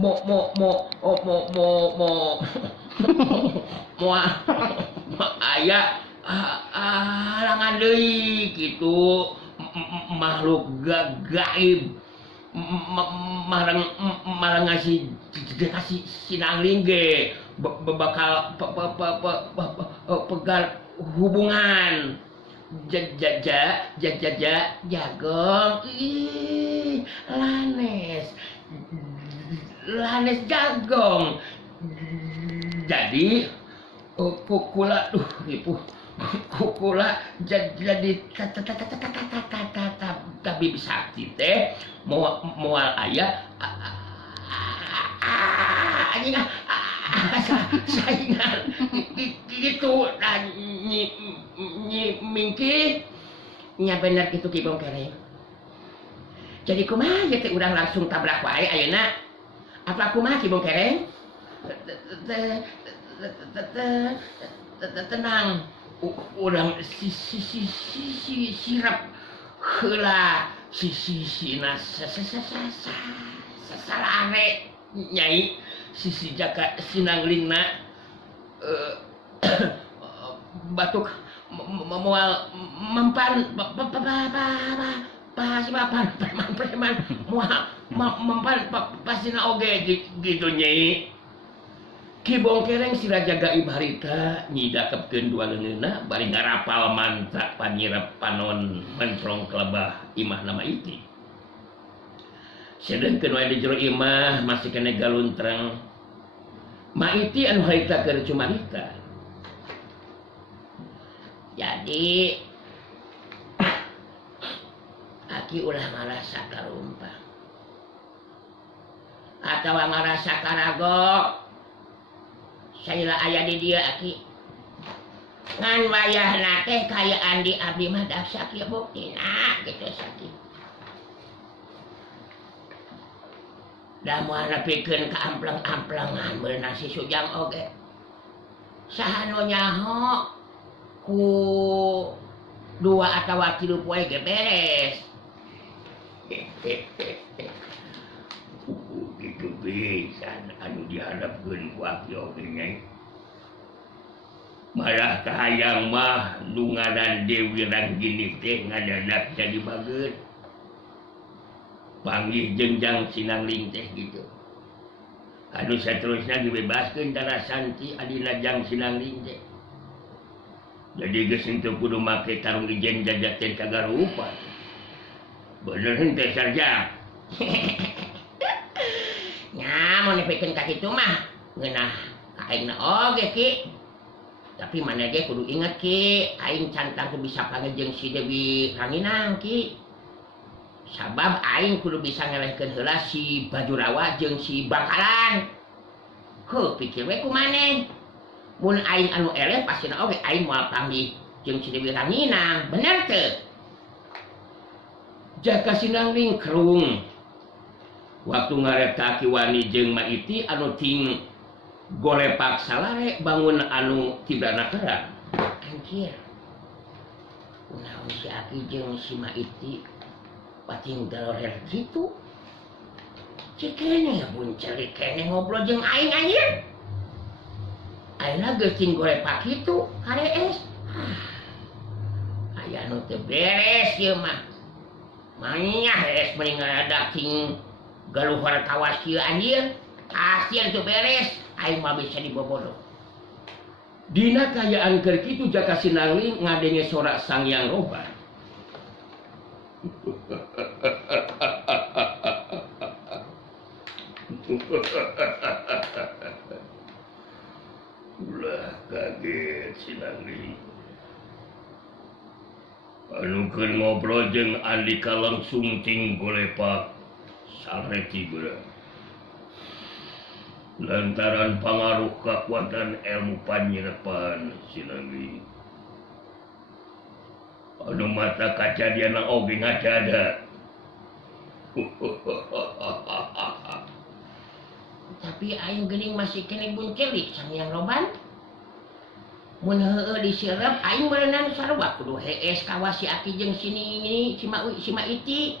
mo aya halangan deui kitu makhluk gaib marang ngasih sinangling ge bakal pegal hubungan jagong lanes jagong jadi kukula kukula jadi tapi sakti teh moal aya saingan gitu nyi mingki nya bener gitu Ki Bongkereng jadi kumaha ya teh urang langsung tabrak wae ayeuna apa kumaha Ki Bongkereng tenang urang sirap heula sisina sasarare nyai sisi jaka sinanglingna batuk moal mempan preman moal mempan pasina oge gitu nyai Ki Bongkereng siraja gaib harita nyidakepkeun dua leungeunna bari ngarapal mantra panyirep panon mentrong kelebah imah nama iti sedengkeun wae di jero imah masih kene galuntreng ma iti anu harita keur cumarita jadi aki ulah ngarasa karumpang atawa ngarasa karagok Saila aya di dia aki ngan wayahna teh kayaan di abdi mah dah sakieu buktina gitu sakit da moal nepikeun ka ampleng-amplengan beunang si Sujang oge saha nu nyaho ku 2 atawa 3 poe ge beres gitu bisa anu dihadapkeun ku aki oge nyai malah kahayang mah nu ngaran Dewi Ranggini teh ngadadak jadi bageut panggih jenjang sinangling teh gitu anu saterusna dibebaskeun tara santi adina jang sinangling teh jadi geus henteu kudu make tarung ijen jajaten kagarupa bener henteu sarjang nya mau nepikeun ka kitu mah ngeunah ka aingna oge Ki tapi mana ge kudu inget Ki aing cantang kudu bisa panggejeng si Dewi Ranginang Ki sabab aing kudu bisa ngelehkeun heula si Bajurawa jeung si Bangkalan heuh pikir we kumaneh mun aing anu eleh pastina oge aing moal panggih jeung si Dewi Ranginang bener teu jaka sinangling kerung waktu ngareta Ki Wani jeung Ma Iti anu ting golepak salare bangun anu tibana kerang anjir kunaon si Aki jeung si Ma Iti pating dalorer gitu cikene bunceli kene ngobrol jeung aing anjir ayeuna geus ting golepak kitu karees aya nu teu beres ieu mah manyah es mending ngadadak ting galuhar kawas kieu anjir asian teu beres aing mah bisa dibobodo dina kayaan keur kitu jaka sinangling ngadenge sorak Sang Hyang Roban ulah kaget sinangling anu keur ngobrol jeung Andika langsung ting golepak sareti beurang lantaran pangaruh kekuatan ilmu panyirepan sinangling anu mata kaca dia na oge ngacada tapi aing geuning masih kene buncelik Sang Hyang Roban mun heueuh disirep aing beunang sarua kudu hees kawas si Aki jeung si Ma Iti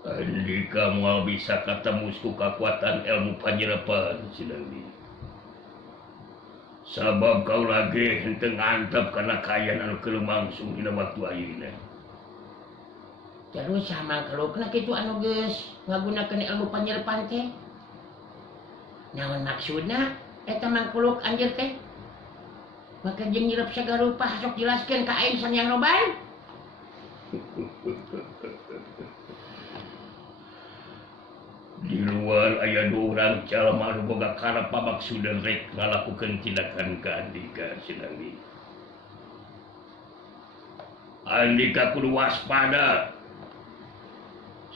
Andika moal bisa ketemu ku kekuatan ilmu panyerepan Sinangdi. Sabab kau lagi henteu ngantep kana kaayaan anu kelemangsung dina waktu ayeuna. Terus sama kelukna kitu anu geus ngagunakeun ilmu panyerepan teh. Naon maksudna eta mangkuluk anjeun teh? Maka jeung nyirep sagarupa sok jelaskeun ka aing Sang Roban. Di luar aya dua orang jalma anu boga karep pamaksudan rek ngalakukeun tindakan ka Andika Sinangdi. Andika kudu waspada.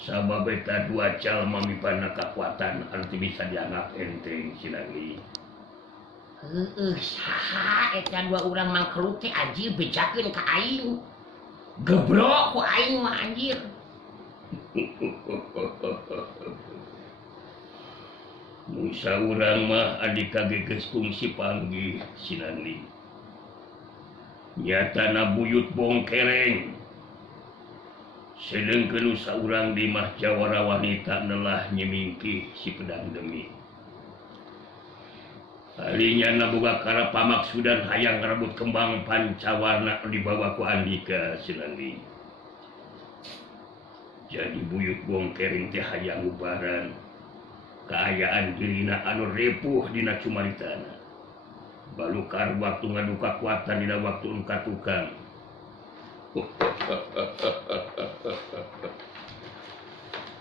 Sabab eta dua jalma mipana kekuatan anu teu bisa dianggap enteng Sinangdi. Saha eta dua urang mangkeluk teh anjir bejakeun ka aing. Gebrok ku aing mah anjir. Musa urang mah Andika geus kungsi panggih Sinangdi. Nyatana buyut bongkereng. Sedengkeun saurang di mah jawara wanita nelah nyemingkih si pedang demi. Alinya boga karep pamaksudan hayang ngarebut kembang pancawarna dibawa ku Andika Sinangdi. Jadi buyut bongkereng teh hayang ubaran kaayaan dirina anu repuh dina cumaritana. Balukar waktu ngadu kakuatan dina waktu ungka tukang.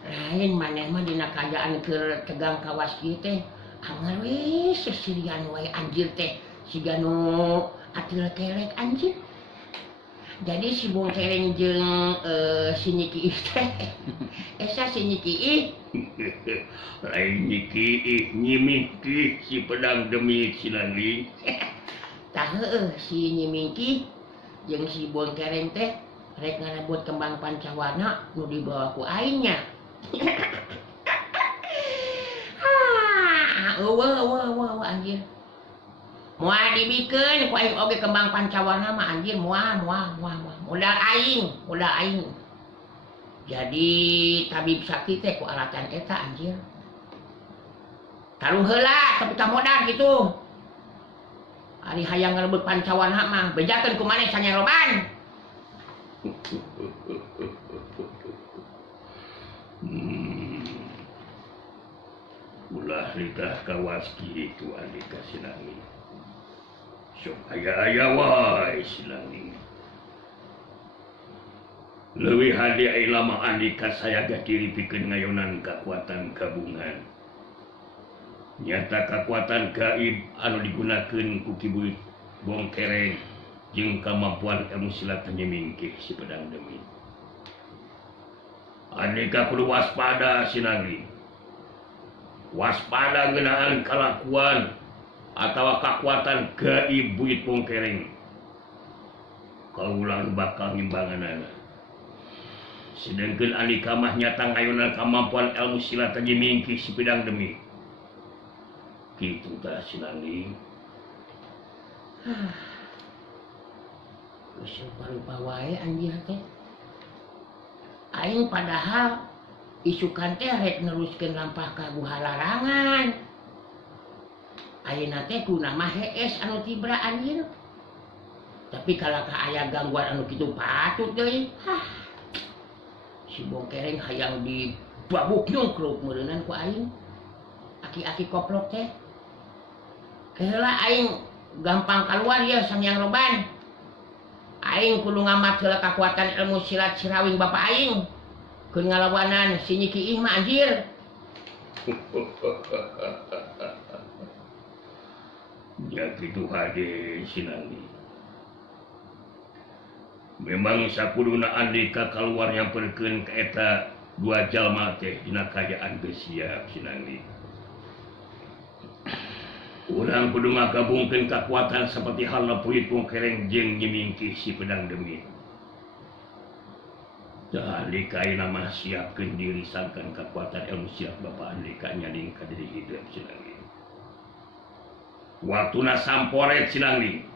Lain maneh mah dina kaayaan keur tegang kawas kieu teh anggar we sesirian wae anjir teh siga nu atil kelek anjir. Jadi si bongkereng jeung si Niki teh esa si Niki lain Niki nyimingkih si pedang demi Sinangdi. Tah heueuh si nyimingkih jeung si bongkereng teh rek ngarebut kembang pancawarna nu dibawa ku aing nya. Eueuh anjir. Moal dibikeun ku aing oge kembang pancawarna mah anjir moal. Modal aing. Jadi tabib sakti teh ku alatan eta anjir. Taruh heula tapi ka modal kitu. Ari hayang ngarebut pancawarna mah bejakeun ku maneh Sang Roban. Ulah likah kawas kitu Andika Sinangdi. Sok aya wae Sinangdi. Leuwih hade ai lama Andika sayaga diri pikeun ngayonan kekuatan gabungan. Nyata kekuatan gaib anu digunakeun ku Ki Bongkereng jeung kemampuan ilmu silat nyemingkih si pedang demi. Andika kudu waspada Sinangdi. Waspada ngeunaan kalakuan atawa kekuatan gaib buyut Bongkereng. Kaula bakal ngimbanganana. Sedengkeun Andika mah nyata ngayonan kemampuan ilmu silat nyemingkih si pedang demi. Kitu tah Sinangdi. Geus rupa-rupa wae anjir teh. Aing padahal isukan teh rek neruskeun lampah ka guha larangan. Ayeuna teh kuna mah hees anu tibra anjir. Tapi kalaka aya gangguan anu kitu patut deui. Si Bongkereng hayang dibabuk nyungkruk meureunnan ku aing. Aki-aki koplok teh. Keheula aing gampang kaluar ya Sang Roban. Aing kudu ngamat heula kekuatan ilmu silat sirawing bapa aing. Keun ngalawanan si Niki mah anjir. Ya kitu hade Sinangdi. Memang sakuduna Andika kaluar nyamperkeun ka eta dua jalma teh dina kaayaan geus siap Sinangdi. Urang kudu ngagabungkeun kekuatan seperti halna buyut Bongkereng jeung nyemingkih si pedang demi. Da Andika ayeuna mah siapkeun diri sangkan kekuatan ilmu silat Bapa Andika nyading ka diri hidup Sinangdi. Waktuna samporet Sinangdi.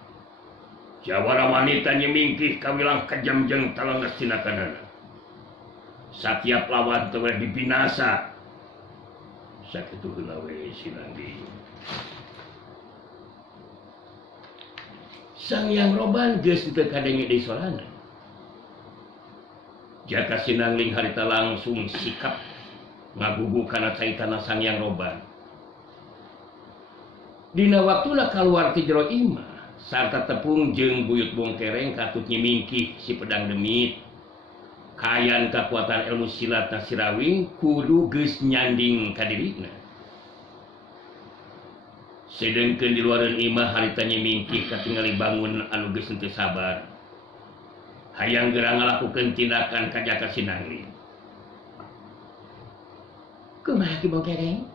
Jawara wanita nyemingkih kawilang kejam jeung talangges tinakanana. setiap lawan teu dibinasa sakitu we Sinangling. Sang Hyang Roban geus teu kadenge deui solana. Jaka Sinangling harita langsung sikap ngagugu kana caitana Sang Hyang Roban. Dina waktuna kaluar ti jero imah sarta tepung jeung buyut bongkereng katut nyimingkih si pedang demit. Kayan kekuatan ilmu silat Sirawing kudu geus nyanding ka dirina. Sedengkeun di luareun imah harita nyimingkih katingali bangun anu geus teu sabar. Hayang geura ngalakukeun tindakan ka Jaka Sinangling. Kumaha ki bongkereng?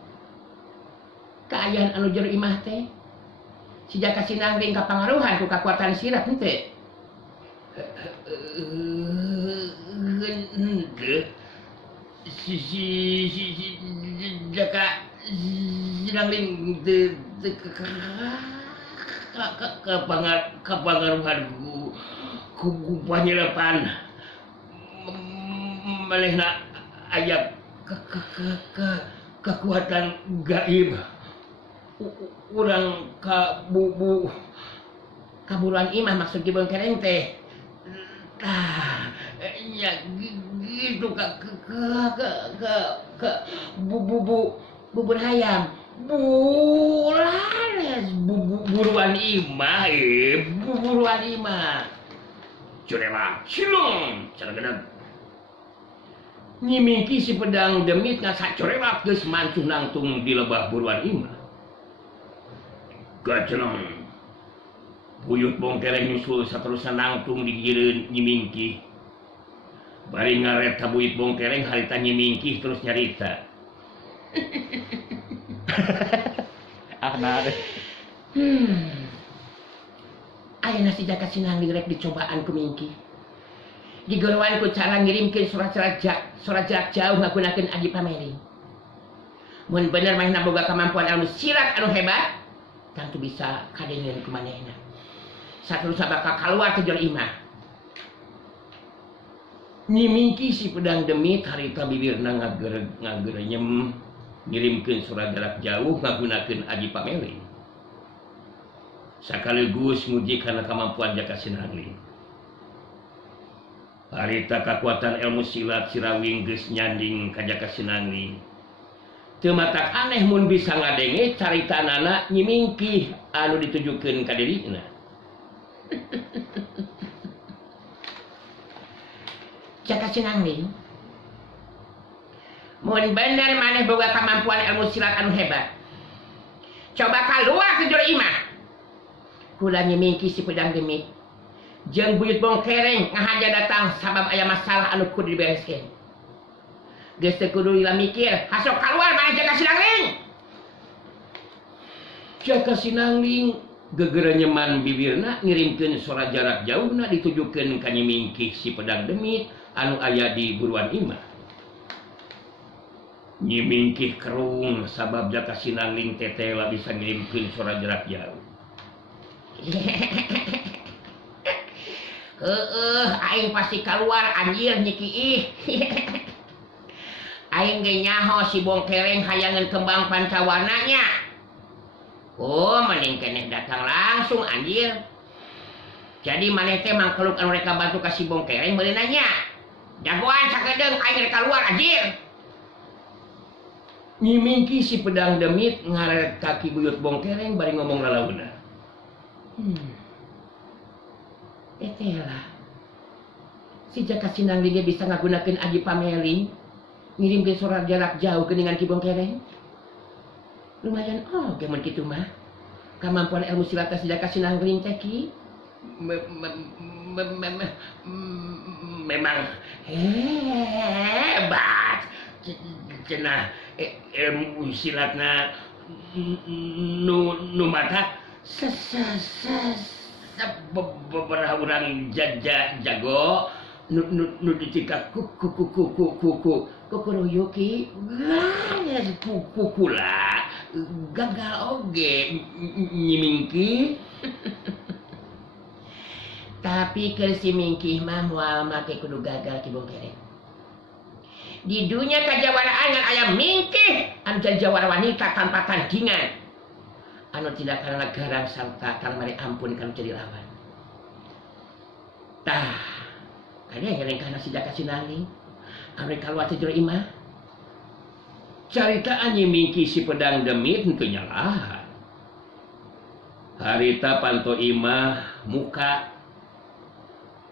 Kaayaan anu jero imah teh si Jaka Sinangling kapangaruhan ku kakuatan silat henteu? Henteu. Si Jaka Sinangling teu kapangaruhan ku panyerepan manehna aya kekuatan gaib. Urang Kaburuan imah maksud ki bongkereng teh. Ya gitu Bubur hayam. Bulares buruan imah buruan imah. Curela cilung caragana Nyimingki si pedang demit ngasa corewak geus mancuh nangtung di lebah buruan imah. Gaceneng buyut bongkereng nyusul saterusan nangtung di gireun nyimingki. Bari ngaret ka buyut bongkereng harita nyimingki terus nyarita. Nare. Ayeuna si Jaka Sinangling rek dicobaan ku mingki. Digorowan ku cara ngirimkeun surat jarak jauh ngagunakeun Aji Pameli. Mun bener manehna boga kamampuan ilmu silat anu hebat, tangtu bisa kadengeun ku manehna. Saterusna bakal kaluar ti jero imah. Nyimingki si pedang demit harita bibirna ngagerenyem ngirimkeun surat jarak jauh ngagunakeun Aji Pameli. Sakaligus nguji kana kamampuan Jaka Sinangling. Harita kakuatan ilmu silat Sirawing geus nyanding ka Jaka Sinangling. Teu matak aneh mun bisa ngadenge caritanana nyimingkih anu ditujukeun ka dirina. Jaka Sinangling, mun bener maneh boga kamampuan ilmu silat anu hebat, coba kaluar ti jero imah. Kula nyimingki si pedang demit jeung buyut bongkereng ngahaja datang sabab aya masalah anu kudu dibereskeun. Geus teu kudu lila mikir, hasok kaluar maneh Jaka Sinangling. Jaka Sinangling gegerenyeman bibirna ngirimkeun surat jarak jauhna ditujukeun ka nyimingkih si pedang demit anu aya di buruan imah. Nyimingkih kerung sabab Jaka Sinangling tetela bisa ngirimkeun surat jarak jauh. Aing pasti keluar anjir nyiki ih. Aing ge nyaho si bongkereng hayangan kembang pancawarnanya. Oh, mending keneh datang langsung anjir. Jadi maneh teh mangkeluk anu reka bantu ka si bongkereng meuli nanya. Jagoan sakedeung aing rek keluar anjir. Nyimingki si pedang demit ngaret kaki buyut bongkereng bari ngomong lalauna. Etela. Si Jaka Sinangling bisa ngagunakeun Aji Pameli ngirimkeun surat jarak jauh geuningan ki bongkereng. Lumayan oge mun kitu mah. Kamampuan ilmu silat si Jaka Sinangling teh ki Memang hebat. Cenah ilmu silatna nu mata beberapa orang jago nu dicika kukuruyuki kukula gagal oge nyimingki. Tapi keur si mingkih mah moal make kudu gagal ki bongkereng. Di dunia kajawaraan ngan aya mingkih anu jadi jawara wanita tanpa tandingan. Anu tidak karena garang sarta kalamari ampun kanu jadi lawan. Tah, kalian yang kana si Jaka Sinangling anu kaluar teh jero imah. Carita anyi mingki si pedang demit teu nyalahan. Harita panto imah muka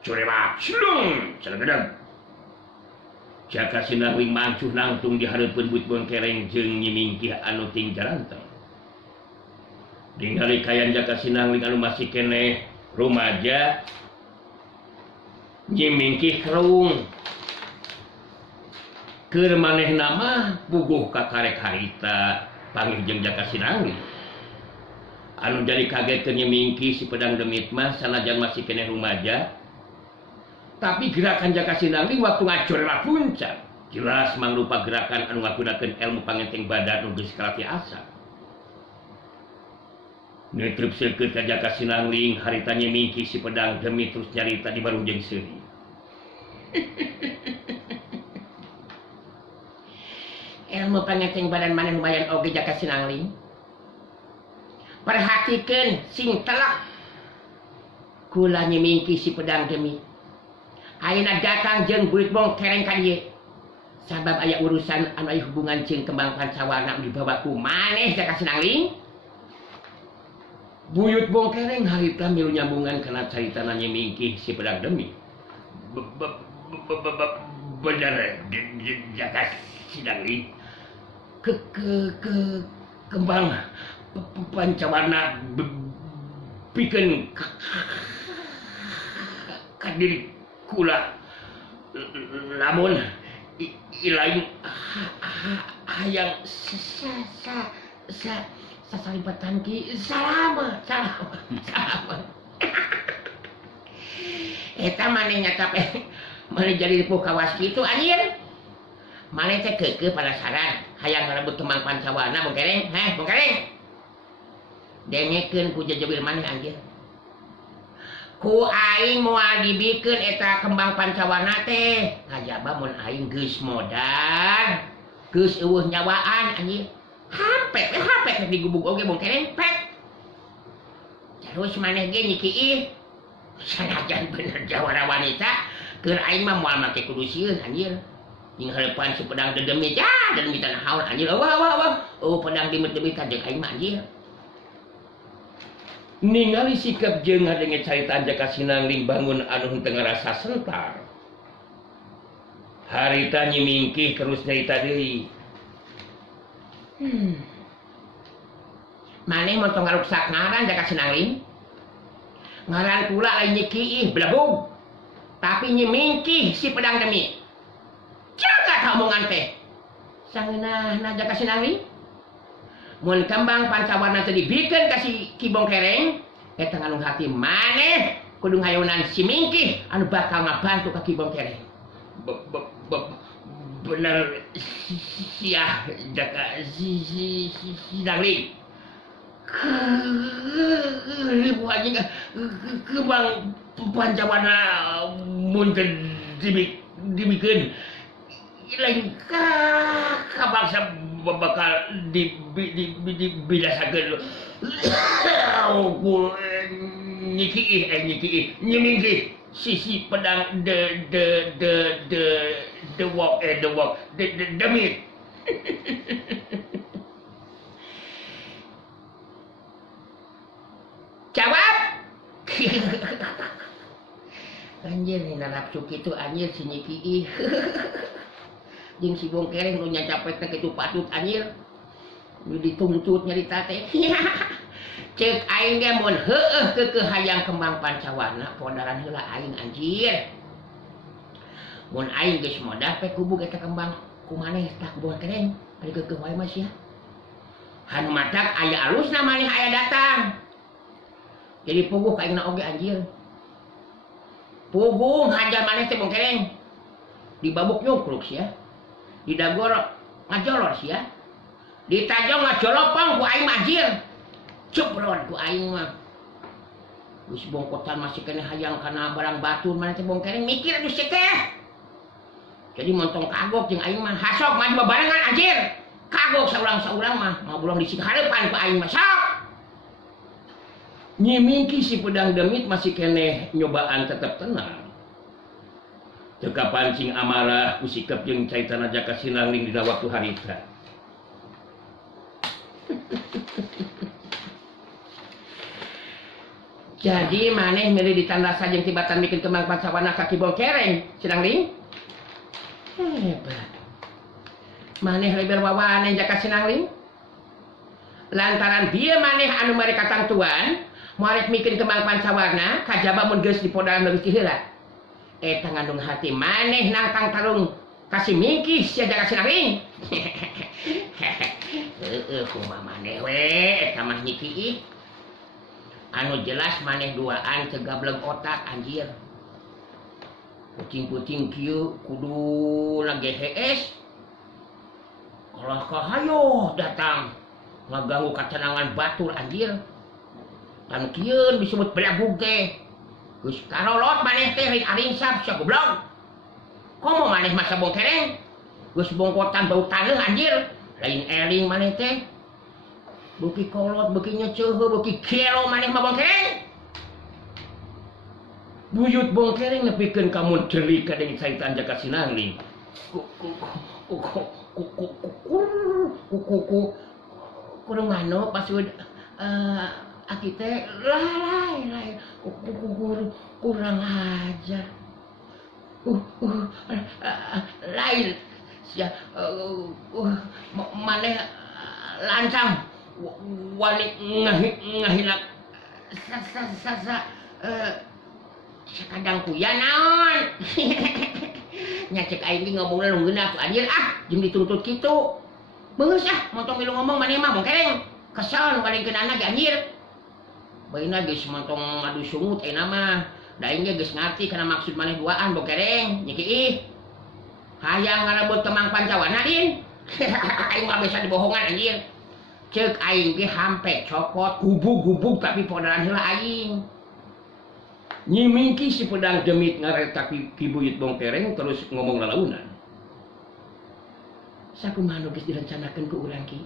curema celung celegedeg. Jaka Sinangling mancuh nangtung di hareupeun Buit Bongkereng jeung Nyi Mingkih anu ting jaranteng. Ningali kayan Jaka Sinangling anu masih keneh rumaja, Nyi Mingkih kerung. Keur manehna mah puguh ka karek harita panggih jeung Jaka Sinangling. Anu jadi kaget ke Nyi Mingkih si pedang demit mah sanajan masih keneh rumaja, tapi gerakan Jaka Sinangling waktu ngacur puncak jelas mangrupa gerakan anu ngagunakeun ilmu pangenteng badan nu geus kalatih asa. Neutrupseukeun ka Jaka Sinangling harita Nyi Mingkih si pedang demit terus nyarita di barung jeung seuri. Ilmu pangenteng badan maneh lumayan oge Jaka Sinangling. Perhatikeun sing telak kula Nyi Mingkih si pedang demit. Ayeuna datang jeung Buit Bongkereng ka dieu. Sabab aya urusan anu aya hubungan jeung kembang pancawarna dibawa ku maneh Jaka Sinangling. Buit Bongkereng harita milu nyambungan kana caritana Nyi Mingkih si pedang demit. Bener Jaka Sinangling. Kembang pancawarna pikeun ka diri kula, namun ilain hayang sasaribatan ki salama. Eta maneh nyatape maneh jadi ripuh kawas kitu anjir. Maneh teh keukeuh penasaran hayang ngarebut kembang pancawarna Bongkereng. Bongkereng. Dengekeun ku jajawir maneh anjir. Ku aing moal dibikeun eta kembang pancawarna teh ngajaba mun aing geus modal, geus eueuh nyawaan anjir. Hampet digubug oge Bongkereng pek. Terus maneh ge Nyi Kiih sanajan bener jawara wanita keur aing mah moal make kudu sieun anjir. Ning hareupan si pedang dedemit dedemitan haun anjir. Wah. Pedang demit-demitan jeung aing mah anjir. Ningali sikap jeung ngadenge caritaan Jaka Sinangling bangun anu henteu ngarasa sentar. Harita Nyi Mingkih terus nyarita deui. Maneh mun tong ngaruksak ngaran Jaka Sinangling. Ngaran kula lain Nyi Kiih blebug. Tapi Nyi Mingkih si pedang demit. Jaga omongan teh. Sangeunahna Jaka Sinangling. Mun kembang pancawarna teh dibikeun ka si Ki Bongkereng, eta ngandung hati maneh kudu ngayunan si Mingkih anu bakal ngabantu ka Ki Bongkereng. Bener sia Jaka Sinangling. Kembang pancawarna mun teh dibikeun lain ka bangsa bakal dibidasakeun ku Nyi Kiih Nyi Mingkih si pedang the walk demit. Jawab. Anjir nina nafsu kitu anjir si Nyi Kiih. Jeung si Bongkereng nu nyacapet teh kitu patut anjir. Nu dituntut nyarita teh. Ceuk aing ge mun heueuh keukeuh hayang kembang pancawarna podaran heula aing anjir. Mun aing geus modal pe kubug eta kembang kumaneh tah Bongkereng ari keukeuh wae mah sia. Hanu matak aya alusna maneh aya datang. Jadi puguh ka aingna oge anjir. Puguh hajar maneh teh Bongkereng. Dibabuk nyukruk sia. Didagor ngajolor sia. Ditajong ngajolopong ku aing anjir. Cebrod ku aing mah. Geus bongkotan masih kena hayang kana barang batur maneh teh Bongkereng mikir geus teh. Jadi montong kagok jeung aing mah hasok mah babarengan anjir. Kagok saurang-saurang mah ngobrol di harapan ku aing mah sok. Nyimingki si pedang demit masih keneh nyobaan tetap tenang. Teka pancing amarah ku sikap jeung caitana Jaka Sinangling dina waktu harita. Jadi maneh milih ditandasa jeung tibatan bikin kembang pancawana kaki bongkereng, Sinangling? Hebat. Maneh leber wawanen Jaka Sinangling? Lantaran bieu maneh anu mereka tangtuan, moarek bikin kembang pancawana, kajaba mun geus dipodalan leuwih ti heula. Eta ngandung hati maneh nangtang tarung kasih mingkih sia Jaka Sinangling. Heueuh kumaha maneh we eta mah nyiki. Anu jelas maneh duaan tegableg otak anjir. Puting-puting kieu kudu GHS. Kalau kahayo datang ngaganggu katenangan batur anjir. Tan kieu disebut belagug teh. Geus karolot maneh teh aring sab sia goblok. Komo maneh masa bongkereng? Geus bongkotan bau taneuh anjir. Lain eling maneh teh. Beuki kolot, beuki nyeuceuheuh, beuki kelo maneh mah bongkereng. Buyut bongkereng nepikeun ka mun delik ka deui saitan Jaka Sinangling. Kurang mano pas aki teh lain kurang ajar. Lain sia maneh lancang wani ngahina sakadang kuya naon. Nya cek aing ge ngomongna nu geunah anjir jeung dituntut kitu. Beus montong milu ngomong maneh mah bongkereng. Kesel nu kalengkeunana ge anjir. Baina geus montong adu sungut ayeuna mah. Da aing ge geus ngarti kana maksud maneh duaan bongkereng. Nya kieu. Hayang ngarebut kemang pancawana din. Aing mah bisa dibohongan anjir. Cek aing ge hampe cokot gubug-gubug tapi podaran heula aing. Nyimingki si pedang demit ngaretak ki buyut bongkereng terus ngomong lalaunan. Sakumaha nu geus direncanakeun ku urang ki?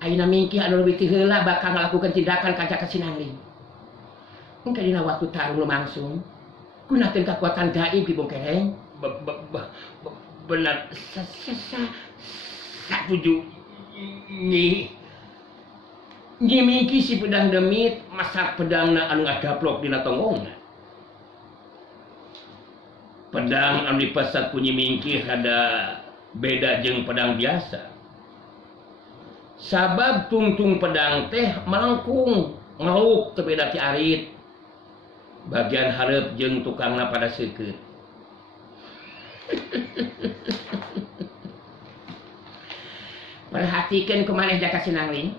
Ayeuna mingki anu leuwih ti heula bakal ngalakukeun tindakan ka Jaka Sinangling. Engke dina waktu tarung lumangsung, gunakeun kakuatan gaib ki bongkereng. Benar satuju nyimingki si pedang demit masak pedangna anu ngagaplok dina tonggongna. Pedang anu dipesat ku nyimingki rada beda jeung pedang biasa. Sabab tungtung pedang teh melengkung, ngeluk teu beda ti arit. Bagian hareup jeung tukangna pada seukeut. Perhatikeun kumaneh Jaka Sinangling.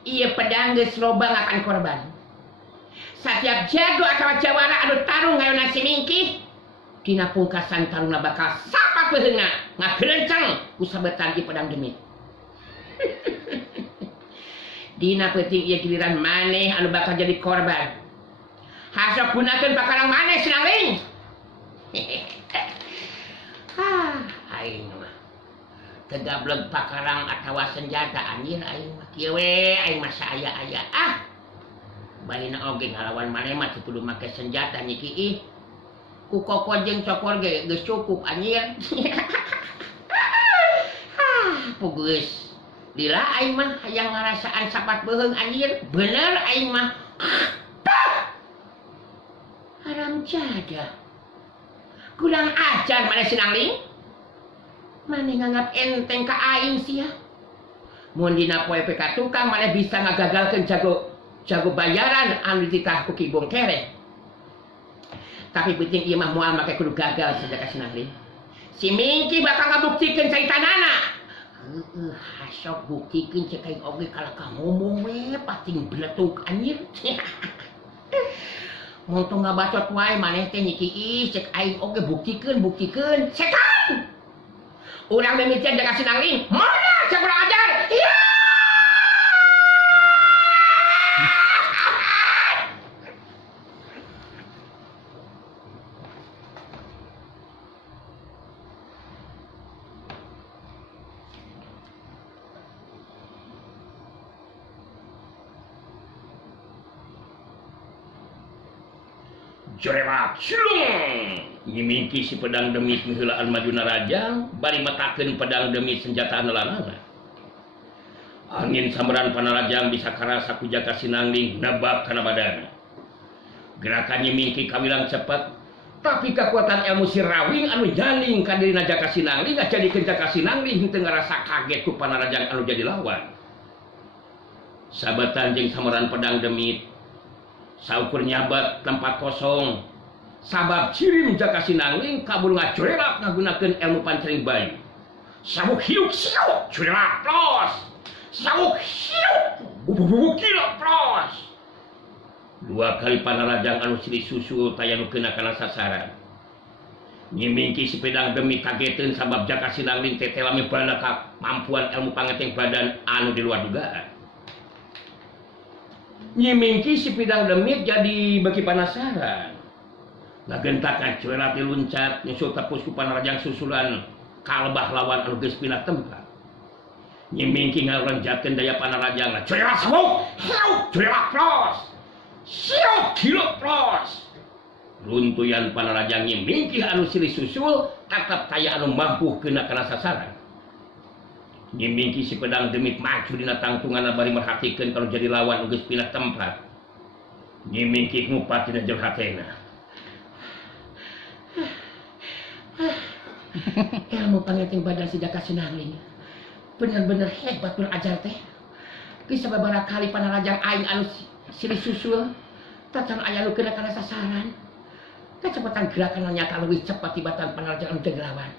Ieu pedang geus loba akan korban. Satiap jago atawa jawara anu tarung ngayonan si mingkih, dina pungkasan tarungna bakal sapak beheungna ngageurencang ku sabetan ieu pedang demit. Dina peuting ieu giliran maneh anu bakal jadi korban. Hasok gunakeun pakarang maneh Sinangling. Aing mah tegableg pakarang atawa senjata anjir aing mah kieu we aing mah saaya-aya balina oge ngalawan maneh mah teu kudu make senjata nya kieu ku koko jeung cokor ge geus cukup anjir. Pugeus lila aing mah hayang ngarasaan sapat beuheung anjir bener aing mah haram jadah kurang ajar maneh Sinangling. Maneh nganggap enteng ka aing sia. Mun dina poe PK tukang maneh bisa ngagagalkeun jago bayaran anu dititah ku Ki Bongkereng. Tapi penting ieu mah moal make kudu gagal Jaka Sinangling. Si mingki bakal ngabuktikeun caitanana. Heueuh, hasok buktikeun cek aing oge kalaka ngomong we pating beletuk anjir. Montong ngabacot wae maneh teh nyiki cek aing oge buktikeun setan. Urang mimitian Jaka Sinangling, mana cek kurang ajar? Iya. Jorelat silung nyimingki si pedang demit miheulaan majuna rajang bari matakeun pedang demit senjata nelanana. Angin samberan panarajang bisa karasa ku Jaka Sinangling nebak kana badana. Gerakan nyimingki kawilang cepat, tapi kekuatan ilmu sirawing anu janing ka dirina Jaka Sinangling ngajadikeun Jaka Sinangling teu ngarasa kaget ku panarajang anu jadi lawan. Sabatan jeung sameran pedang demit saukur nyabat tempat kosong sabab cirim Jaka Sinangling kabur ngacorelat ngagunakeun ilmu pancering bayu. Sabuk hiuk siuk corelat plos, sabuk hiuk bubuk kilo plos. Dua kali panarajang anu silih susul tayanu kena kana sasaran. Nyimingki si pedang demi kageteun sabab Jaka Sinangling teh lami bana mampuan ilmu pangeteng badan anu di luar dugaan. Nyimingki si pedang demit jadi bagi penasaran. Ngagentakan corelat luncat nyusul tepus ku panarajang susulan kalebah lawan anu geus pindah tempat. Nyimingki ngaranjatkeun daya panarajang, corelat sabuk, hiu, corelat plos. Siok kilo plos. Runtuyan panarajang nyimingki anu silih susul tetep kaya anu mampu kena kana sasaran. Nyimingki si pedang demit maju dina tangtungan bari merhatikeun kalau jadi lawan geus pindah tempat. Nyimingki ngupat dina jero hatena. Ilmu pangeteng badan si Jaka Sinangling bener-bener hebat pun ajar teh. Geus sababaraha kali panarajang aing anu silih susul tatan aya nu kena kana sasaran. Kecepatan gerakan nyata leuwih cepat tibatan panarajang anu lawan.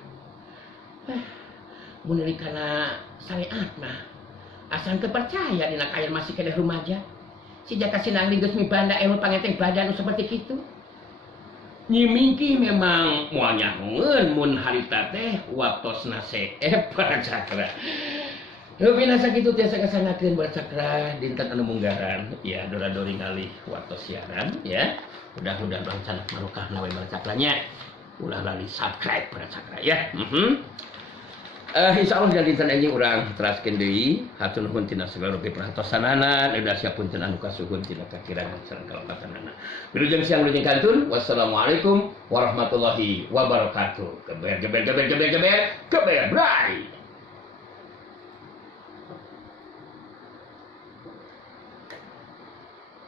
Mun kana syariat mah asan kepercaya dina kair masih kena rumaja. Si Jaka Sinangling geus mibanda ilmu pangeteng badan seperti kitu. Nyimingki memang moal nyahoeun mun harita teh waktosna seep para cakra. Binasa kitu tiasa kasangakeun para cakra dinten anu munggaran ya dora-dori ngalih waktos siaran ya. Mudah-mudahan rencana barokahna we para cakranya. Ulah lali subscribe para cakra ya. Insyaallah dan dinten anjing urang teraskeun deui hatur nuhun tina segala rupi perhatosanana da siapunten anu kasuhun tina kakirangan sareng kalepatanana. Wilujeng siang wilujeng kantun. Wassalamualaikum warahmatullahi wabarakatuh. Geber geber geber geber geber geber bray.